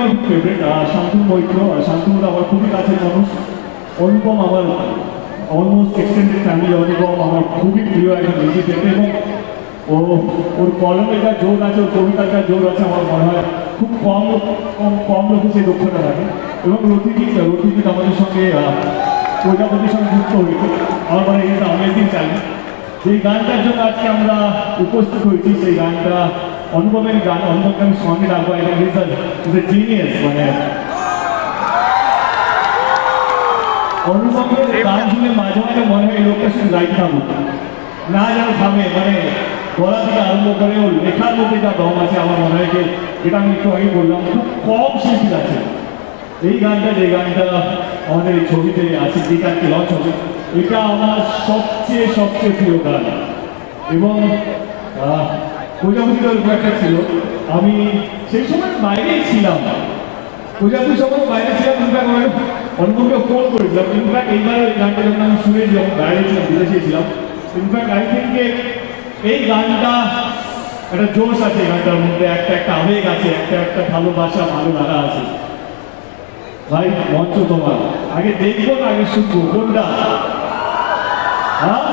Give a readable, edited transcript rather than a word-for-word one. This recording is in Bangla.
আমার খুব ফেভারিট। শান্তনু মৈত্র, শান্তনু আমার খুবই কাছের মানুষ। অনুপম আমার অলমোস্ট এক্সটেন্ডেড ফ্যামিলি। অনুপম আমার খুবই প্রিয় একজন লিখি থেকে, এবং ওর কলমে যা জোর আছে, ওর কবিতার যা জোর আছে, আমার মনে হয় খুব কম লোকে সেই দক্ষতা থাকে। এবং রতিজিৎ আমাদের সঙ্গে প্রজাপতির সঙ্গে যুক্ত হয়েছে। আমার মনে হয় অ্যামেজিং ট্যালেন্ট। যেই গানটার জন্য আজকে আমরা উপস্থিত হয়েছি, সেই গানটা অনুপমের গান। অনুপমকে আমি সঙ্গে রাখবো, এটা ইজ এ জিনিয়াস। মানে অনুপমের গান শুনে মাঝে মাঝে মনে হয় এই লোকটা শুধু গাইতে থাকুক, না যেন থামে। মানে গলা থেকে আরম্ভ করে ওর লেখার মধ্যে যা দম আছে, আমার মনে হয় যে এটা আমি একটু আগে বললাম, খুব কম শিল্পী আছে। এই গানটা, যে গানটা আমাদের এই ছবিতে আছে, যে গানটি লঞ্চ হবে, এটা আমার সবচেয়ে প্রিয় গান। এবং প্রজাপতির একটা ছিল, আমি সেই সময় বাইরেই ছিলাম, প্রজাপতির সময় বাইরে ছিলাম। ইনফ্যাক্ট অনুপমকে ফোন করেছিলাম। ইনফ্যাক্ট এইবার এই গানটা যখন আমি শুনেছি, যখন বাইরে ছিলাম, বিদেশে ছিলাম, ইনফ্যাক্ট আই থিঙ্ক এই গানটা একটা জোশ আছে, গানটার মধ্যে একটা আবেগ আছে, একটা ভালোবাসা, ভালো লাগা আছে। ভাই মঞ্চ তোমার, আগে দেখবো না আগে শুনবো কোনটা? হ্যাঁ